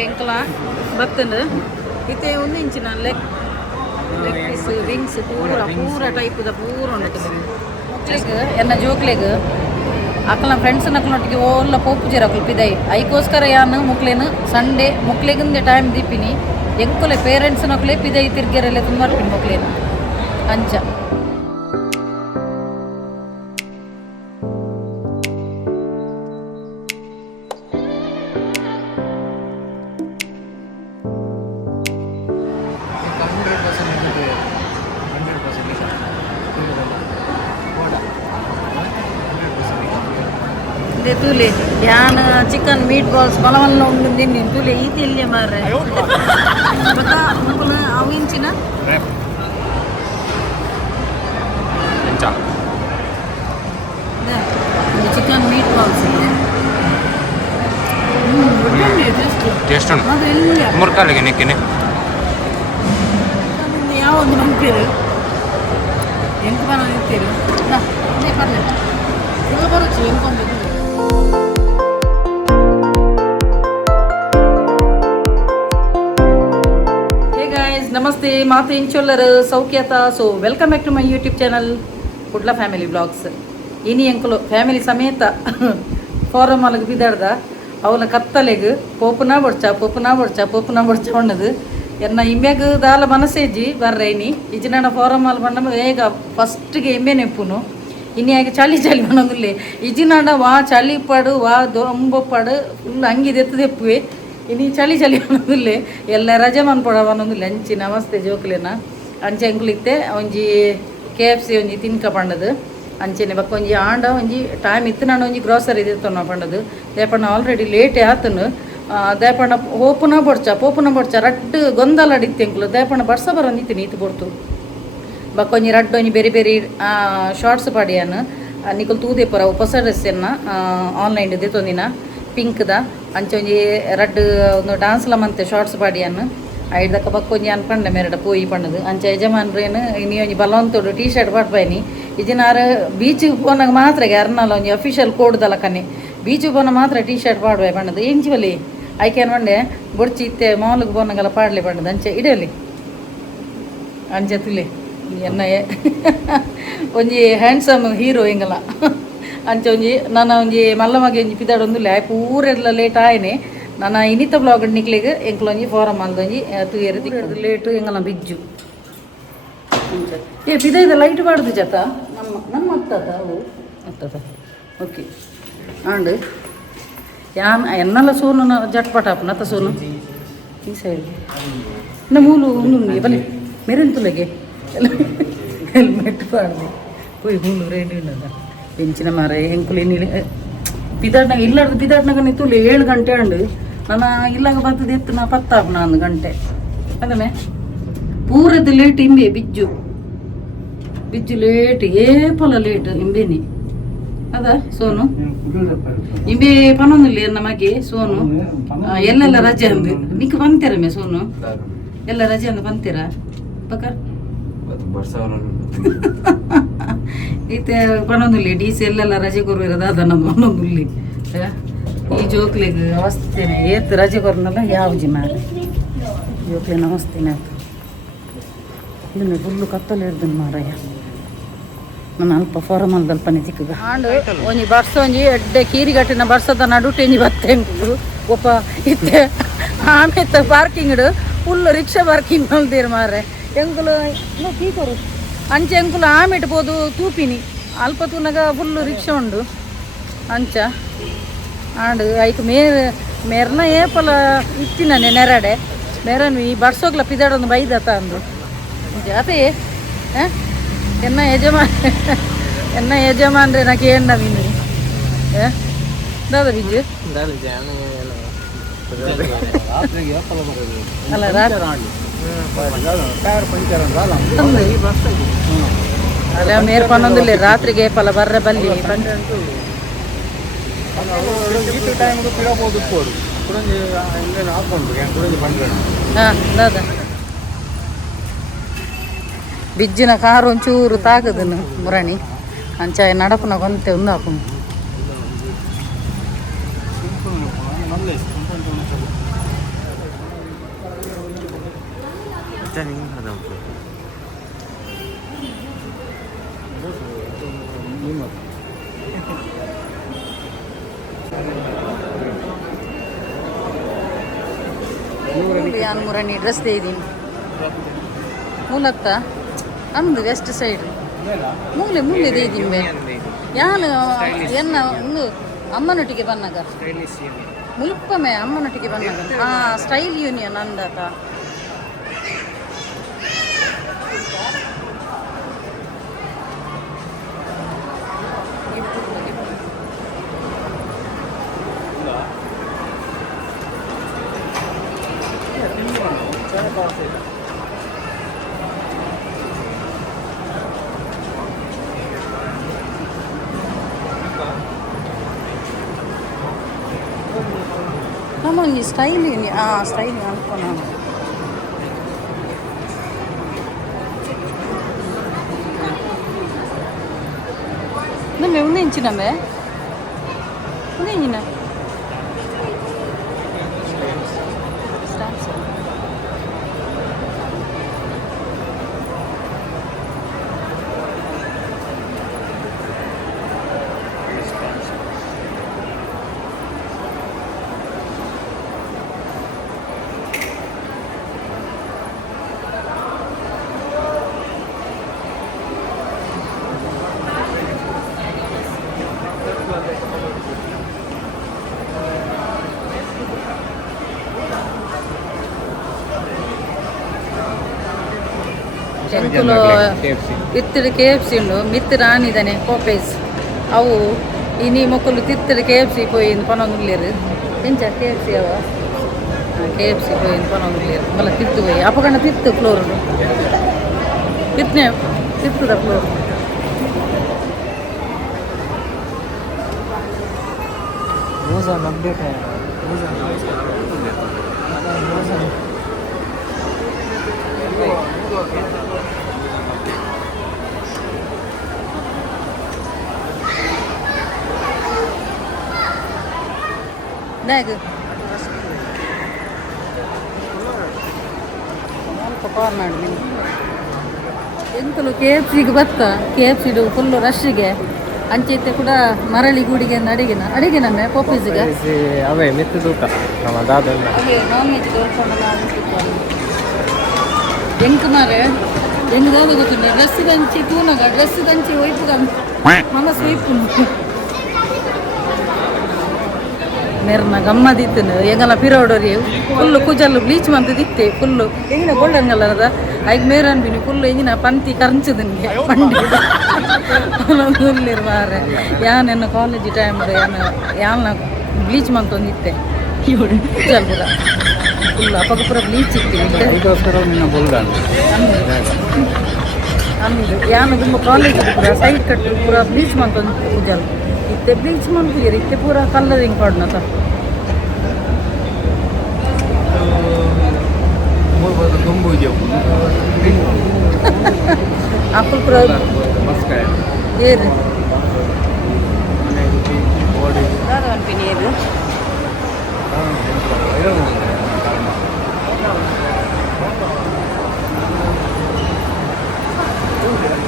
ಎಂಕಲ ಬತ್ತಂಡು ಇತ್ತೆ 1 ಇಂಚಿನ leg piece wings ಪೂರ ಟೈಪ್ದ ಪೂರ ಉಂಡೈತೆ ಮುಕ್ಲೆಗ್ ಎನ್ನ ಜೋಕ್ಲೆಗ್ ಅಕ್ಕಲ ಫ್ರೆಂಡ್ಸ್ ನಕ್ಕನೊಟ್ಟಿಗೆ ಓಲ್ಲ ಪೋಪುಜೆರ್ ಅಕ್ಕಲು ಪಿದೈ ಐಕೋಸ್ಕರ ಯಾನು ಮುಕ್ಲೇನು ಸಂಡೇ ಮುಕ್ಲೆಗಿಂದೆ ಟೈಮ್ ದೀಪಿನಿ ಎಂಕುಲೆ ಪೇರೆಂಟ್ಸ್ ನಕ್ಕಲೆ ಪಿದೈ ತಿರ್ಗೆರೆಲ್ಲ ತುಂಬ ಇರ್ಪಿನಿ ಮುಕ್ಲೇನು ಅಂಚ ತುಲೆ ಯಾನು ಚಿಕನ್ ಮೀಟ್ ಬಾಲ್ಸ್ ಬಲವಲ್ಲ ಉಂಡು ತುಲೆ ಈತಿ ಇಲ್ಲೇ ಮಾರ್ರೆ ಮುಕ್ಕುಲ ಅವು ಇಂಚಿನ ಚಿಕನ್ ಮೀಟ್ ಬಾಲ್ಸ್ ಟೇಸ್ಟ್ ಉಂಟು ಮುರ್ಕಾಲಿಗೆ ನೆಕ್ಕಿನೆ ಯಾವ ಒಂದು ನಂಬ್ತೀರಿ ಎಂಟು ಬರ ನಿಂತೀರಿ ಪರ್ಲೆ ಫುಲ್ ಬರುಚ್ಚು ಎಂಕೊಂಬೇಕು ನಮಸ್ತೆ ಮಾತು ಇಂಚೊಲ್ಲರು ಸೌಖ್ಯತ so welcome back to my YouTube channel Kudla family vlogs ಇನಿ ಎಂಕಲು ಫ್ಯಾಮಿಲಿ ಸಮೇತ ಫಾರಮ್ ಅಲ್ಲಿಗೆ ಬಿದ್ದಾಡ್ದ ಅವನ ಕತ್ತಲೆಗೆ ಪೋಪುನ ಬೊಡ್ಚ ಹೊಣ್ಣದು ಎನ್ನ ಇಮ್ಯಾಗ ದಾಲ ಮನಸ್ಸೇಜಿ ಬರ್ರೈನಿ ಇಜಿನ ಫಾರಮ್ ಅಲ್ಲಿ ಬಂದ ಬೇಗ ಫಸ್ಟ್ಗೆ ಎಮ್ಮೆ ನೆಪ್ಪುನು ಇನ್ಯಾಗ ಚಳಿ ಬಂದಿಲ್ಲ ಇಜಿನಾಡ ವಾ ಚಳಿ ಪಡು ವಾ ದೊಂಬೊಪ್ಪಡು ಫುಲ್ ಹಂಗಿದೆ ಎತ್ತದೆಪ್ಪುವೆ ಇನ್ನು ಚಳಿ ಅನ್ನೋದಿಲ್ಲ ಎಲ್ಲ ರಜೆ ಮನ್ಪಡವ ಅನ್ನೋದಿಲ್ಲ ಅಂಚಿ ನಮಸ್ತೆ ಜೋಕ್ಲೇನ ಅಂಚೆ ಅಂಕುಲಿತ್ತೆ ಒಂಜಿ KFC ಒಂಜಿ ತಿನ್ಕ ಪಂಡದು ಅಂಚೆನೆ ಬಕ್ಕ ಒಂಜಿ ಆಂಡ ಒಂಜಿ ಟೈಮ್ ಇತ್ತು ನಾನು ಒಂಜಿ ಗ್ರಾಸರಿ ಇತ್ತು ಪಂಡದು ದೇಪಣ್ಣ ಆಲ್ರೆಡಿ ಲೇಟೇ ಆತನು ದೇಪಣ್ಣ ಪೋಪುನ ಬೊಡ್ಚ ರಡ್ಡು ಗೊಂದಲ ಅಡಿತ್ತೆ ಅಂಕುಲು ದೇಪಣ್ಣ ಬಡ್ಸ ಬರಂದಿತ್ತು ಈತು ಕೊಡ್ತು ಬಕ್ಕ ಒಂಜಿ ರಡ್ಡು ಒಂಜಿ ಬೇರೆ ಬೇರೆ ಶಾರ್ಟ್ಸ್ ಪಾಡಿಯನು ನಿಕುಲು ತೂದೇಪುರ ಹೊಸ ಡ್ರೆಸ್ಸನ್ನ ಆನ್ಲೈನ್ ತೊಂದಿನ ಪಿಂಕ್ದ ಅಂಚೆ ಒಂಜಿ ರಡ್ಡು ಒಂದು ಡಾನ್ಸ್ಲ ಮಂತೆ ಶಾರ್ಟ್ಸ್ ಪಾಡಿಯನ್ನು ಐಡ್ದಕ್ಕ ಬಕ್ಕೊಂಜಿ ಅನ್ಪಂಡೆ ಮೇರಡ ಪೋಯಿ ಪಣ್ಣದು ಅಂಚೆ ಯಜಮಾನ್ರೇನು ಇನಿ ಒಂಜಿ ಬಲವಂತೋಡು ಟೀ ಶರ್ಟ್ ಪಾಡ್ಪಾಯಿನಿ ಇಜಿನಾರು ಬೀಚಿಗೆ ಪೋನಾಗ ಮಾತ್ರ ಅರ್ನಾಲ ಒಂಜಿ ಅಫಿಷಿಯಲ್ ಕೋಡ್ದಲ್ಲ ಕನ್ನೆ ಬೀಚಿಗೆ ಪೋನ ಮಾತ್ರ ಟೀ ಶರ್ಟ್ ಪಾಡ್ಬಾಯ್ ಪಣ್ಣದು ಎಂಚಿ ಬಲಿ ಆಯ್ಕೆನ್ ಮಂಡೆ ಬೊಡ್ಚಿ ಇತ್ತೆ ಮಾಲ್ಗೆ ಪೋನಾಗೆಲ್ಲ ಪಾಡ್ಲಿ ಪಣ್ಣದು ಅಂಚೆ ಇಡಲಿ ಅಂಚೆ ತುಲಿ ಎನ್ನ ಒಂಜಿ ಹ್ಯಾಂಡ್ಸಮ್ ಹೀರೋ ಹಿಂಗಲ್ಲ ಅಂಚೆ ಒಂಜಿ ನಾನು ಒಂಜಿ ಮಲ್ಲಮಗೆ ಒಂಜಿ ಪಿದಾಡ್ ಒಂದುಲ್ಲೆ ಪೂರೆಲ್ಲ ಲೇಟ್ ಆಯ್ನೆ ನಾನು ಇನಿತ ಬ್ಲಾಗ್ ನಿಕ್ಲಿಗೆ ಎಂಕ್ಲೊಂಜಿ ಫಾರಮ್ ಅಲ್ದೊಂಜಿ ತೂಯರು ತಿಕ್ಕದು ಲೇಟು ಎಂಗಲ ಬಿಜ್ಜು ಏ ಪಿದಾಯ್ದ ಲೈಟ್ ಬಾಡ್ದು ಜತ ನಮ್ಮ ಅತ್ತದ ಅವು ಅತ್ತದ ಓಕೆ ಆಂಡ್ ಯಾನ್ ಎನ್ನೆಲ್ಲ ಸೋನು ಜಟ್ಪಟಾಪನ ಅತ್ತ ಸೋನು ಈ ಸೈಡ್ ಇನ್ನು ಮೂಲು ಒಂದು ಬಲಿ ಮೆರನ್ ತುಲೆಗೆ ಹೆಲ್ಮೆಟ್ ಬಾಡ್ದು ಕೊಯ್ ಮೂಲು ರೇಣು ಇನ್ನದ పెంచిన మరే ఎంకులు ఎన్ని పిదాడినాಗ ఇల్లాడు పిదాడినాಗ నితులు 7 ಗಂಟೆ ಅಂಡು ನಾನು ಇಲ್ಲಾಗ ಬರ್ತದೆ ಎತ್ತು ನಾ 11 ಗಂಟೆ ಅದನ್ನೇ ಪೂರದ್ದು ಲೇಟ್ ಇಂಬೆ ಬಿಜ್ಜು ಲೇಟ್ ಏಪಲ ಲೇಟ್ ಇಂಬೇನಿ ಅದ ಸೋನು ಇಂಬೆ ಪನೊಂದಿಲ್ಲ ನಮಗೆ ಸೋನು ಎಲ್ಲೆಲ್ಲ ರಜೆ ಅಂದು ನಿಕ್ಕ ಬಂತೀರಮ್ಮೆ ಸೋನು ಎಲ್ಲ ರಜೆ ಅಂದು ಬಂತೀರಾ ಬಕ ಈತೆ ಪನೊಂದುಲ್ಲಿ DC ಎಲ್ಲೆಲ್ಲ ರಜೆ ಕೊರುವಿರೋದು ಅದ ನಮ್ಮ ಪನೊಂದುಲ್ಲಿ ಈ ಜೋಕ್ಲಿಗೆ ಅವಸ್ಥೆನೆ ಏತ್ ರಜೆ ಕೊರನಲ್ಲ ಯಾವ ಮಾರ ಜೋಕ್ಲಿನ ಅವಸ್ಥೆನೆ ಆಯ್ತು ಇದನ್ನ ಫುಲ್ಲು ಕತ್ತಲು ಹಿಡ್ದನು ಮಾರಯ್ಯ ನಾನು ಅಲ್ಪ ಫಾರಮಲ್ ದಲ್ಪನೆ ಚಿಕ್ಕಗ ಆಂಡು ಒಂಜಿ ಬರ್ಸ ಒಂಜಿ ಎಡ್ಡೆ ಕೀರಿಗಟ್ಟಿನ ಬರ್ಸದ ನಡುಟೆಂಜಿ ಬತ್ತೆಂಟು ಒಪ್ಪ ಇತ್ತೆ ಆಮೇಲೆ ಪಾರ್ಕಿಂಗ್ ಫುಲ್ ರಿಕ್ಷಾ ಪಾರ್ಕಿಂಗ್ ಮಲ್ದಿರು ಮಾರ್ರೆ ಎಂಕುಲು ಕೀ ಕೊರು ಅಂಚೆ ಎಂಕುಲು ಆಮಿಟ್ಬೋದು ತೂಪಿನಿ ಅಲ್ಪ ತೂನಾಗ ಫುಲ್ಲು ರಿಕ್ಷಾ ಉಂಡು ಅಂಚ ಆಂಡು ಐಕ್ ಮೇರ್ನ ಏಪಲ ಇತ್ತಿನೇ ನೆರಡೆ ಮೇರನು ಈ ಬರ್ಸೋಗ್ಲ ಪಿದಾಡೊಂದು ಬೈದತ ಅಂದು ಅದೇ ಎನ್ನ ಯಜಮಾನ್ರೆ ನಾಕೆ ಏನ ಮೀನಿ ದಾದ ಬಿಜು ಅಲ್ಲ ಅಲ್ಲ ಮೇರ್ ಪನ್ನೊಂದಿಲ್ಲ ರಾತ್ರಿಗೆ ಫಲ ಬರ್ರ ಬಲ್ಲಿ ದಾದ ಬಿಜ್ಜಿನ ಕಾರು ಒಂಚೂರು ತಾಗದನು ಮುರಣಿ ಅಂಚಾಯ ನಡಪುನ ಕೊಂತೆ ಒಂದು ಹಾಕು ಯಾನು ಮುರಣಿ ಡ್ರೆಸ್ ತೆಯ್ದೀನಿ ಮೂಲತ್ತ ಅಂದು ವೆಸ್ಟ್ ಸೈಡ್ ಮೂಲೆ ಮೂಲೆ ತೆಯ್ದೀನಿ ಯಾನು ಎನ್ನ ಒಂದು ಅಮ್ಮನೊಟ್ಟಿಗೆ ಬನ್ನಾಗ ಮುಲ್ಪಮೆ ಅಮ್ಮನೊಟ್ಟಿಗೆ ಬನ್ನಾಗ ಸ್ಟೈಲ್ ಯೂನಿಯನ್ ಅಂದಾತ ನಮ್ಮಲ್ಲಿ ಸ್ಟೈಲ್ ಸ್ಟೈಲ್ ಅನ್ಕೊಂಡು ನಾನು ನಮ್ಮೆ ಒಂದೇ ಇಂಚು ನಮ್ಮೆ ಒಂದೇ ಇಂಚಿನ ಎಂಕುಲು ತಿತ್ತಡಿ KFC ಉಂಡು ಮಿತ್ತು ರಾಣಿದಾನೆ ಕೋಪೇಸ್ ಅವು ಇನಿ ಮೊಕ್ಕಲು ತಿತ್ತಡಿ KFC ಪೋಯಿನ್ ಪನೊಂದುಲ್ಲೇರು ಎಂಚ KFC ಅವ KFC ಪೋಯಿನ್ ಪನೊಂದುಲ್ಲೇರು ಮಲ್ಲ ತಿತ್ತು ಪೋಯಿ ಅಪಗಂಡ ತಿತ್ತು ಫ್ಲೋರ್ ತಿತ್ತನೆ ತಿತ್ತದ ಫ್ಲೋರ್ ಅಪ್ಡೇಟ್ ಬ್ಯಾಗ್ ಕಾಲ್ ಮಾಡಿ ಎಂಕಲು KFCಗೆ ಬತ್ತ KFCದು ಫುಲ್ಲು ರಶ್ಶಿಗೆ ಅಂಚೈತೆ ಕೂಡ ಮರಳಿ ಗೂಡಿಗೆ ಅಡಿಗೆ ನಮ್ಮ ಪೋಪೀಸ್ಗೆ ಅವೇ ಮಿತ್ತು ತೂಕ ನಮ್ಮ ದಾದ ನಾನ್ ವೆಜ್ ತೋರ್ಕೊಂಡು ಎಂಕ್ ಮಾರೆ ಎಂಗ್ ಹೋಗ ಗೊತ್ತುಂಡ ಡ್ರೆಸ್ ದಂಚಿ ತೂನಗ ಡ್ರೆಸ್ ದಂಚಿ ಒಯ್ಪುಗ ಮಮ್ಮ ಸ್ವೀಪು ಮೇರ್ನ ಗಮ್ಮದಿತ್ತು ಎಂಗಲ್ಲ ಪಿರೋಡೋರಿ ಫುಲ್ಲು ಕುಜಲ್ಲು ಬ್ಲೀಚ್ ಮಂತ್ ದಿತ್ತೆ ಫುಲ್ಲು ಎಂಗಿನ ಗೋಲ್ಡನ್ ಕಲರ್ದ ಐದು ಮೇರ್ ಅನ್ಬಿನಿ ಫುಲ್ಲು ಎಂಗಿನ ಪಂತಿ ಕರಂಚದು ನಿಮಗೆ ಪಂಡಿ ಮಾರೆ ಯಾನೆನ್ನ ಕಾಲೇಜ್ ಟೈಮ್ ಯಾನ ಬ್ಲೀಚ್ ಮಂತ್ ಒಂದಿತ್ತೆ ಕುಜಲ್ ಪೂರ ಫುಲ್ ಅಪಗ ಪೂರ ಬ್ಲೀಚ್ ಅಂದು ಯಾನು ತುಂಬ ಕಾಲೇಜ್ ಪೂರ ಸೈಡ್ ಕಟ್ಟು ಪೂರ ಬ್ಲೀಚ್ ಮಂತ್ ಒಂದಿತ್ತೆ ಕುಜಲ್ ಇತ್ತೆ ಬ್ಲೀಚ್ ಮಂತ್ಗೆ ಇತ್ತೆ ಪೂರ ಕಲರಿಂಗ್ ಕೊಡ್ನತ ಅಪ್ಪಲ್ ಪೂರ ಏರು ಅನ್ಪಿನಿ ಏರು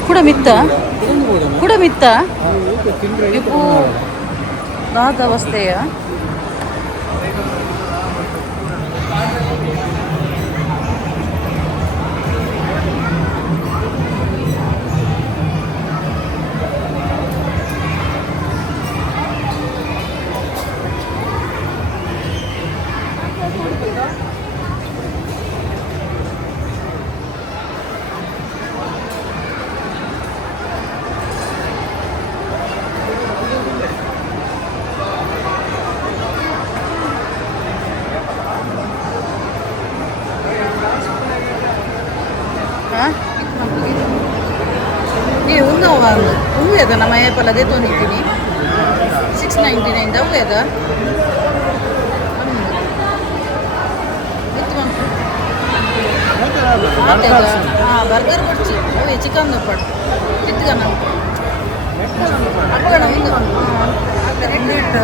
ಕೂಡ ಮಿತ್ತ ಇಪ್ಪು ದಾದ ಅವಸ್ಥೆಯ ಹೂವು ಅದ ನಮ್ಮ ಆ್ಯಪಲ್ ಅದೇ ತೊಗೊಂಡಿದ್ದೀನಿ 699 ಹೂವು ಅದ ಬರ್ಗರ್ ಕೊಡ್ಚಿ ಅವೇ ಚಿಕನ್ ಪಡ್ ತಿತ್ಗ ನಾನು ರೇಟ್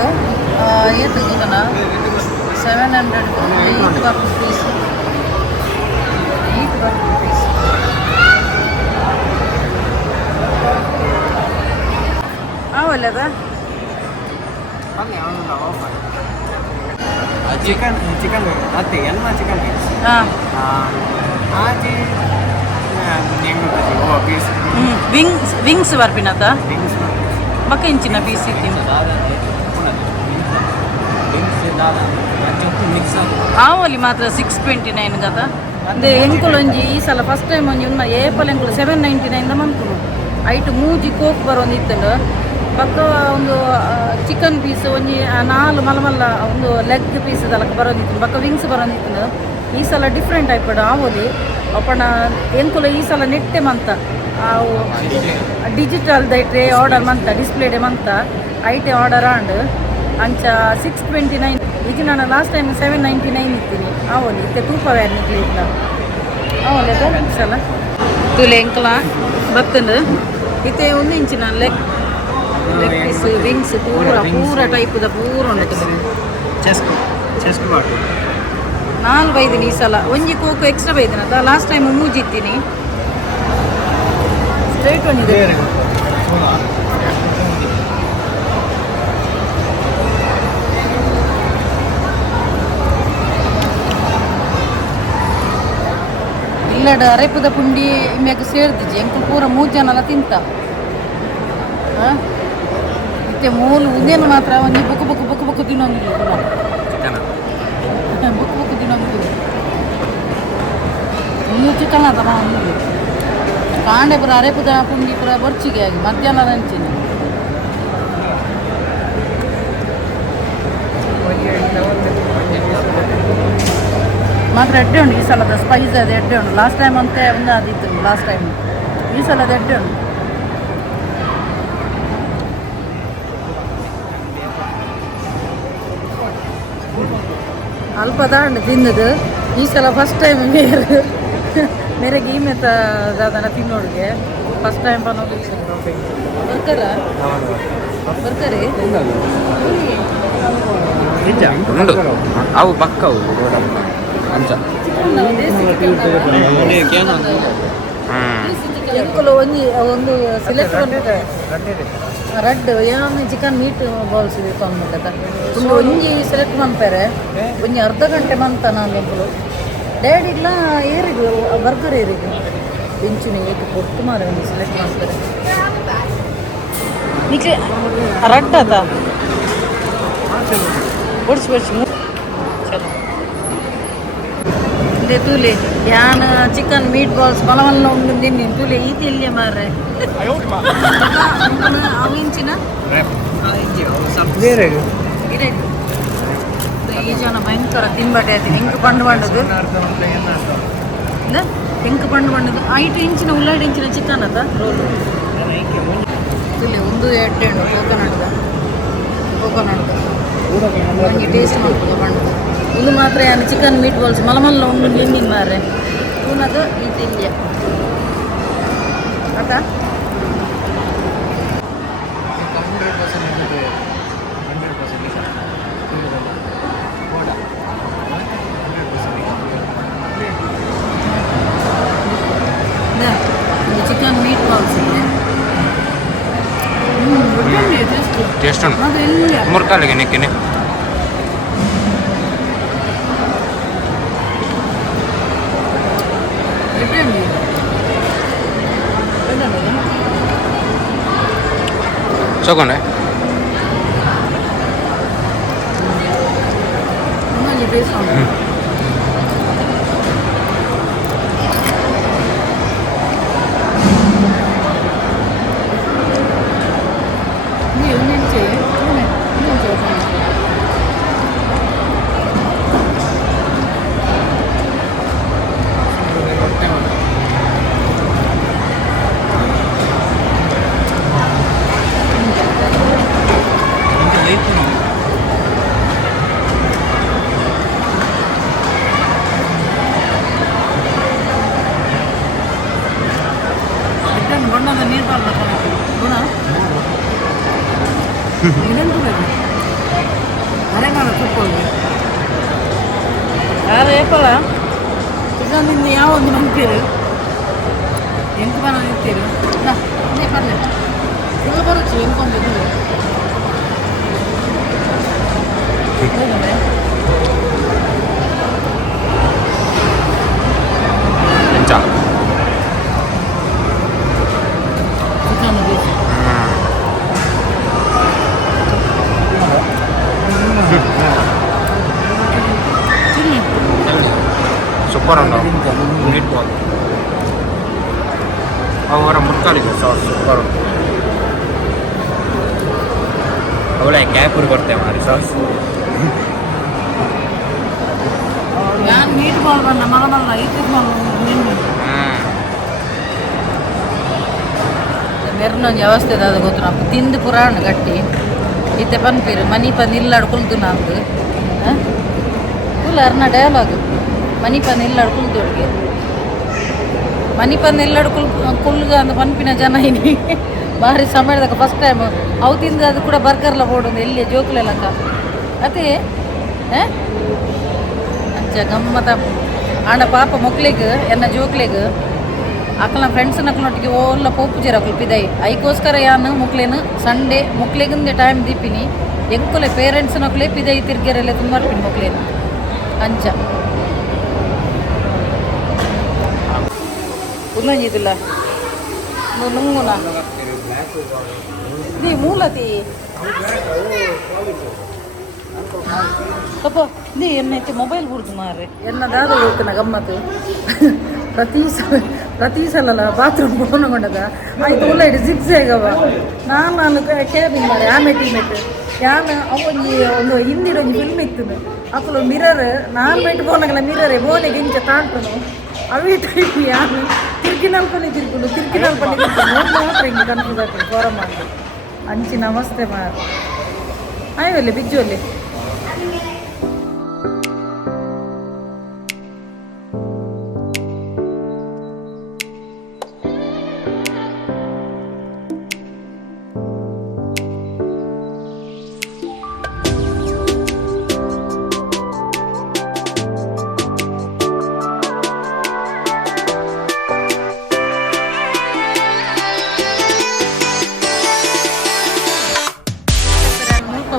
ಏತು ಗೊತ್ತನ 700 8 ಬರ್ತು ಪೀಸ್ 8 ಬರ್ತು ಪೀಸ್ ಅವಲ್ಲದ ಚಿಕನ್ ಅತ್ತೆ ಎಲ್ಲ ಚಿಕನ್ ಹಾಂ ಆಚೆ ಪೀಸ್ ವಿಂಗ್ಸ್ ಬರ್ಪಿನತ ಬಕ್ಕ ಇಂಚಿನ ಪೀಸ್ ಇತ್ತೀನಿ ಆವಲ್ಲಿ ಮಾತ್ರ 629 ಕದ ಅದೇ ಎಂಕುಲು ಒಂಜಿ ಈ ಸಲ ಫಸ್ಟ್ ಟೈಮ್ ಒಂಜಿ ಉನ್ನ ಏಪಲ್ ಎಂಕುಲು 799 ಮಂತ್ನು ಐಟು ಮೂಜಿ ಕೋಕ್ ಬರೋಂದಿತ್ತಂಡು ಪಕ್ಕ ಒಂದು ಚಿಕನ್ ಪೀಸ್ ಒಂಜಿ 4 ಮಲ್ಲ ಒಂದು ಲೆಗ್ ಪೀಸ್ ಅದಕ್ಕೆ ಬರೋಂದಿತ್ತು ಬಕ್ಕ ವಿಂಗ್ಸ್ ಬರೋಂದಿತ್ತು ಈ ಸಲ ಡಿಫ್ರೆಂಟ್ ಆಯ್ಪಡು ಆವೋಲಿ ಅಪ್ಪಣ ಎಂಕುಲು ಈ ಸಲ ನೆಟ್ಟೆ ಮಂತ ಅವು ಡಿಜಿಟಲ್ ದೈಟ್ರೆ ಆರ್ಡರ್ ಮಂತ ಡಿಸ್ಪ್ಲೇಡೆ ಮಂತ ಐಟೆ ಆರ್ಡರ್ ಆಂಡ್ ಅಂಚ 629 ಈಗ ನಾನು ಲಾಸ್ಟ್ ಟೈಮ್ 799 ಇತ್ತೀನಿ ಅವಲಿ ಇತ್ತೆ ತೂಪ ವ್ಯಾನಿಕ್ಲಿ ಇಲ್ಲ ಅವಲೆ ಈ ಸಲ ತುಲೆ ಎಂಕಲ ಬತ್ತಂದು ಇತ್ತೆ ಒಂದು ಇಂಚಿನ ಲೆಗ್ ಪೀಸ್ ವಿಂಗ್ಸ್ ಪೂರ ಟೈಪ್ದ ಪೂರ ಉಂಟು ಚೆಸ್ಟ್ 4 ಬೈದಿನಿ ಈ ಸಲ ಒಂಜಿ ಕೋಕು ಎಕ್ಸ್ಟ್ರಾ ಬೈದಿನದ ಲಾಸ್ಟ್ ಟೈಮ್ ಮೂಜಿತ್ತೀನಿ ಸ್ಟ್ರೈಟ್ ಒಂದಿದೆ ಇಲ್ಲಡ ಅರೆಪುದ ಪುಂಡಿ ಇಮ್ಯಾಗ ಸೇರ್ದಿಜಿ ಎಂಕು ಪೂರ 3 ಜನ ತಿಂತ ಮತ್ತೆ ಮೂಲು ಉದೇನು ಮಾತ್ರ ಒಂದು ಬುಕ್ಕು ತಿನ್ನೋಂಗಿಲ್ಲ ಬುಕ್ಕು ತಿನ್ನೋಂಗಿಲ್ಲ ಒಂದು ಚಿಕನ್ ಅದಮ್ಮ ಒಂದು ಕಾಂಡೆ ಪುರ ಅರೆಪುದ ಪುಂಡಿ ಪುರ ಬರ್ಚಿಗೆ ಆಗಿ ಮಧ್ಯಾಹ್ನದ ಹಂಚಿನ ಮಾತ್ರ ಎಡ್ಡೆ ಉಂಟು ಈ ಸಲದ ಸ್ಪೈಸ್ ಅದು ಎಡ್ಡೆ ಉಂಟು ಲಾಸ್ಟ್ ಟೈಮ್ ಅಂತ ಒಂದು ಅದಿತ್ತು ಲಾಸ್ಟ್ ಟೈಮ್ ಈ ಸಲದ ಎಡ್ಡೆ ಉಂಟು ಅಲ್ಪದ ಉಂಟು ತಿನ್ನದು ಈ ಸಲ ಫಸ್ಟ್ ಟೈಮ್ ಮೇರೆ ಗೀಮೆತ ದಾದನ ತಿನ್ನೋಳಿಗೆ ಫಸ್ಟ್ ಟೈಮ್ ಬನ್ನೋದು ಬರ್ತಾರೆ ಅವು ಪಕ್ಕವು ಎಂಕುಲು ಒಂದು ಸಿಲೆಕ್ಟ್ ರಡ್ ಏನೊಂದು ಚಿಕನ್ ಮೀಟ್ ಬಾಲ್ಸ್ ತೊಗೊಂಡ್ಬಿಟ್ಟದ ಒಂದು ಒಂಜಿ ಸೆಲೆಕ್ಟ್ ಮಾಡ್ತಾರೆ ಒಂಜಿ ಅರ್ಧ ಗಂಟೆ ಮಂತ ನಾನು ಎಂಕುಲು ಡ್ಯಾಡಿ ಇಲ್ಲ ಏರಿದು ಬರ್ಗರ್ ಏರಿದು ಬೆಂಚಿನ ಏಕೆ ಕೊಟ್ಟು ಮಾರೆ ಒಂದು ಸೆಲೆಕ್ಟ್ ಮಾಡ್ತಾರೆ ನಿಕ್ಕೆ ರಡ್ ಅದ ಬಡ್ಸಿ ಚಲೋ ಇದೆ ತೂಲೆ ಯಾನ್ ಚಿಕನ್ ಮೀಟ್ ಬಾಲ್ಸ್ ಮಲಮಲ್ಲ ಒಂದು ತಿನ್ನಿ ತೂಲೆ ಈತಿ ಇಲ್ಲಿಯೇ ಮಾರ್ರೆ ಅವಿಂಚಿನ ಈ ಜನ ಭಯಂಕರ ತಿನ್ಬಾಟೆ ಆಯ್ತು ಹೆಂಗೆ ಪಂಡು ಬಂಡದು ಹೆಂಗೆ ಪಂಡು ಬಂಡದು 5 ಇಂಚಿನ ಉಳ್ಳಾಡಿ ಇಂಚಿನ ಚಿಕನ್ ಅದ ರೋಲ್ ಒಂದು 2 ಕೋಕೋನಟ್ ನನಗೆ ಟೇಸ್ಟ್ ಮಾಡ್ಬೋದು ಬಂಡು ಇದು ಮಾತ್ರ ಏನು ಚಿಕನ್ ಮೀಟ್ ಬಾಲ್ಸ್ ಮಲಮಲ್ಲ ಒಂದು ನಿನ್ನಿನ ಮಾರ್ರೆ ಪೂನದು ಈ ತಿಂಡಿಯ ಅಕ್ಕ ಚಿಕನ್ ಮೀಟ್ ಬಾಲ್ಸ್ ಇದೆ ಟೇಸ್ಟ್ ಉಂಟು ಮುರ್ಕಾಲಿಗೆ ನೆಕ್ಕಿನೆ ತಗೊಂಡೆ ಬಣ್ಣದ ನೀರು ಯಾರು ಏಪಲ್ಲ ಇದೊಂದಿಂದ ಯಾವ ಒಂದು ನಂಬ್ತೀರಿ ಎಂಟು ಮನ ನಿಂತೀರಿ ಬರಲಿ ಫುಲ್ ಬರುತ್ತೆ ಎಂಕೊಂದು ಸೂಪರ್ ಉಂಟು ನೀಟ್ ಬಾಲ್ ಅವರ ಮುರ್ಕಾಲಿದೆ ಸಾಸ್ ಸೂಪರ್ ಉಂಟು ಅವಳೆ ಕ್ಯಾಪುರಿ ಬರ್ತೇವೆ ಮಾರಿ ಸಾಸ್ ನಾನು ನೀಟ್ ಬಾಲ್ ಬಂದ ಮಗನಲ್ಲ ಈಟಿದ್ ಬಾಲ್ ಮೆರ್ನೊಂದು ವ್ಯವಸ್ಥೆ ಅದು ಗೊತ್ತು ನಾವು ತಿಂದು ಪುರಾಣ ಗಟ್ಟಿ ಇತ್ತೆ ಪನ್ಪೇರು ಮನಿ ಪನ್ ಇಲ್ಲಾಡು ಕುಲ್ದು ನಾಲ್ಕು ಕುಲ್ಲ ಅರ್ನ ಡಯಲಾಗ್ ಮನಿ ಪನ್ ಇಲ್ಲಾಡು ಕುಲ್ದೊಡ್ಗೆ ಮನಿ ಪನ್ ಇಲ್ಲಾಡು ಕುಲ್ಗ ಅಂತ ಪನ್ಪಿನ ಜನ ಇನಿ ಭಾರಿ ಸಮಯದಾಗ ಫಸ್ಟ್ ಟೈಮ್ ಅವು ತಿಂದು ಅದು ಕೂಡ ಬರ್ಗರ್ಲ ಬೋಡೊಂದು ಎಲ್ಲಿ ಜೋಕ್ಲೆಲಕ್ಕ ಅದೇ ಅಂಚ ಗಮ್ಮತ್ತ ಆಂಡ ಪಾಪ ಮೊಕ್ಲಿಗೆ ಎನ್ನ ಜೋಕ್ಲೆಗೆ ಅಕ್ಕಲ ಫ್ರೆಂಡ್ಸ್ ನಕ್ಲೊಟ್ಟಿಗೆ ಓಲ್ಲ ಪೋಪುಜೀರ ಕುಲ್ಪಿದೈ ಐಕೋಸ್ಕರ ಯಾನು ಮುಕ್ಲೇನು ಸಂಡೇ ಮುಕ್ಲೆಗಿಂದೆ ಟೈಮ್ ದೀಪಿನಿ ಎಂಕೊಲೆ ಪೇರೆಂಟ್ಸ್ ನಕ್ಲೆ ಪಿದೈ ತಿರ್ಗೆರೆಲ್ಲ ತುಂಬಾರ್ಪಿನಿ ಮೊಕ್ಲೇನು ಅಂಚ ಉನ್ನಂಜಿದಿಲ್ಲ ನುಂಗುನ ನೀ ಮೂಲತಿ ಕಪ್ಪ ನೀ ಎನ್ನೈತೆ ಮೊಬೈಲ್ ಬಿಡ್ದು ಮಾರ್ರೆ ಎನ್ನದಾದ ಹೋಗ್ತಾನ ಗಮ್ಮತ್ತು ಪ್ರತಿ ಸಲ ಬಾತ್ರೂಮ್ ಕೊಂಡದ ಆಯ್ತು ಉಲ್ಲ ಇಟ್ಟು ಜಿಗ್ಸಾಗವ ನಾನು ಕೇಳಿದ್ದೀನಿ ಮಾರೆ ಆಮೇಲೆ ಯಾನು ಅವನಿಗೆ ಒಂದು ಹಿಂದಿಡೊಂದು ಫಿಲ್ಮ್ ಇತ್ತು ಅಕ್ಕಲು ಮಿರರ್ ನಾನು ಬಿಟ್ಟು ಬೋನಾಗಲ್ಲ ಮಿರರೇ ಬೋನಿಗೆ ಇಂಚ ತಾಂಟನು ಅವೇ ಟೈಪ್ ಯಾನು ತಿರ್ಗಿನಲ್ಪನೆ ತಿರ್ಗಿನಲ್ಪನೆ ಮಾತ್ರ ಹಿಂಗೆ ಕನ್ಫ್ಯೂಸ್ ಆಗ್ತದೆ ಫಾರಮ್ ಮಾಡಿ ಅಂಚಿ ನಮಸ್ತೆ ಮಾರ ಆಯ್ವಲ್ಲಿ ಬಿಜ್ಜು ಅಲ್ಲಿ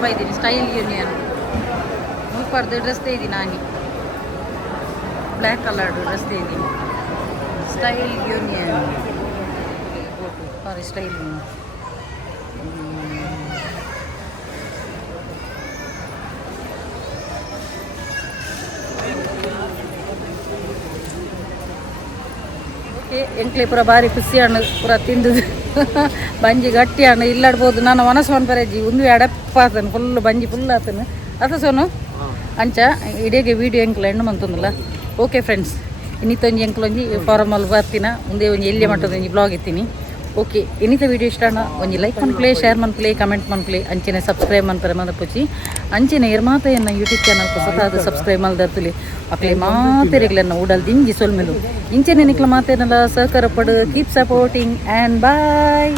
ಬೈದೀನಿ ಸ್ಟೈಲ್ ಯೂನಿಯನ್ ಮುಲ್ಪರ್ದು ಡ್ರೆಸ್ ತೆಯ್ದೀನಿ ನಾನು ಬ್ಲ್ಯಾಕ್ ಕಲರ್ದು ಡ್ರೆಸ್ ತೆಯ್ದೀನಿ ಸ್ಟೈಲ್ ಯೂನಿಯನ್ ಸಾರಿ ಸ್ಟೈಲ್ ಯೂನಿಯನ್ ಓಕೆ ಎಂಕ್ಲೆ ಪೂರ ಭಾರಿ ಖುಷಿ ಹಣ್ಣು ಪೂರ ತಿಂದು ಬಂಜಿ ಗಟ್ಟಿ ಹಣ್ಣು ಇಲ್ಲಾಡ್ಬೋದು ನಾನು ಮನಸ್ಸು ಅನ್ಪರಜ್ಜಿ ಒಂದು ಅಡಪ್ಪ ಆತನು ಫುಲ್ ಬಂಜಿ ಫುಲ್ ಆತನು ಅತ ಸೋನು ಅಂಚ ಇಡೀಗೆ ವೀಡಿಯೋ ಎಂಕ್ಲ ಹೆಣ್ಣು ಮಂತಂದಿಲ್ಲ ಓಕೆ ಫ್ರೆಂಡ್ಸ್ ಇನ್ನಿತ್ತೊಂಜಿ ಎಂಕ್ಲೊಂಜಿ ಫಾರಮಲ್ಲಿ ಬರ್ತೀನ ಮುಂದೆ ಒಂಜಿ ಎಲ್ಲಿ ಮಟ್ಟದೊಂಜಿ ಬ್ಲಾಗ್ ಇತ್ತೀನಿ ಓಕೆ ಇನ್ನಿತ ವೀಡಿಯೋ ಇಷ್ಟ ಒಂಜಿ ಲೈಕ್ ಮನ್ಪ್ಲೇ ಶೇರ್ ಮನ್ಪ್ಲೇ ಕಮೆಂಟ್ ಮನ್ಪ್ಲೇ ಅಂಚೆನೆ ಸಬ್ಸ್ಕ್ರೈಬ್ ಮನ್ಪರೆ ಮದಪುಚ್ಚಿ ಅಂಚೆನೆ ಇರ್ಮಾತ ಎನ್ನ ಯೂಟ್ಯೂಬ್ ಚಾನಲ್ ಹೊಸತಾದ ಸಬ್ಸ್ಕ್ರೈಬ್ ಮಲ್ದರ್ತಲಿ ಅಕ್ಲೆ ಮಾತೆರೆಗ್ಲನ್ನ ಉಡಲ್ ದಿಂಜಿ ಸೊಲ್ಮೆಲು ಇಂಚೆನೆ ನಿಕ್ಲ ಮಾತೇನಲ್ಲ ಸಹಕಾರ ಪಡು ಕೀಪ್ ಸಪೋರ್ಟಿಂಗ್ ಆ್ಯಂಡ್ ಬಾಯ್